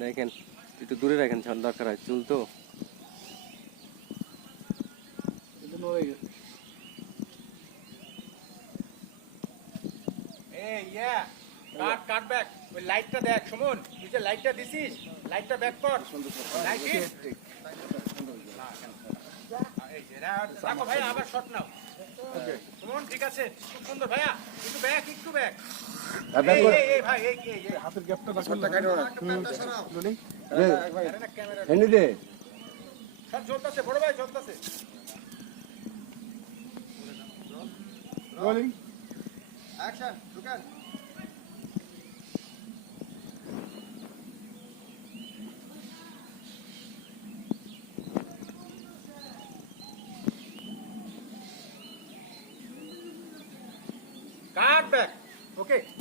দেখেন একটু দূরে রাখেন ছাড় দরকার হয় চুল তো। এটা নড়ে গেছে এই ইয়া কাট কাট ব্যাক ওই লাইটটা দেখ সুমন তুই যে লাইটটা দিছিস লাইটটা ব্যাক কর। লাইট এই ভাই আবার শট নাও। ঠিক আছে খুব সুন্দর ভাইয়া। একটু ব্যাক একটু ব্যাক এই এই, এই ভাই এই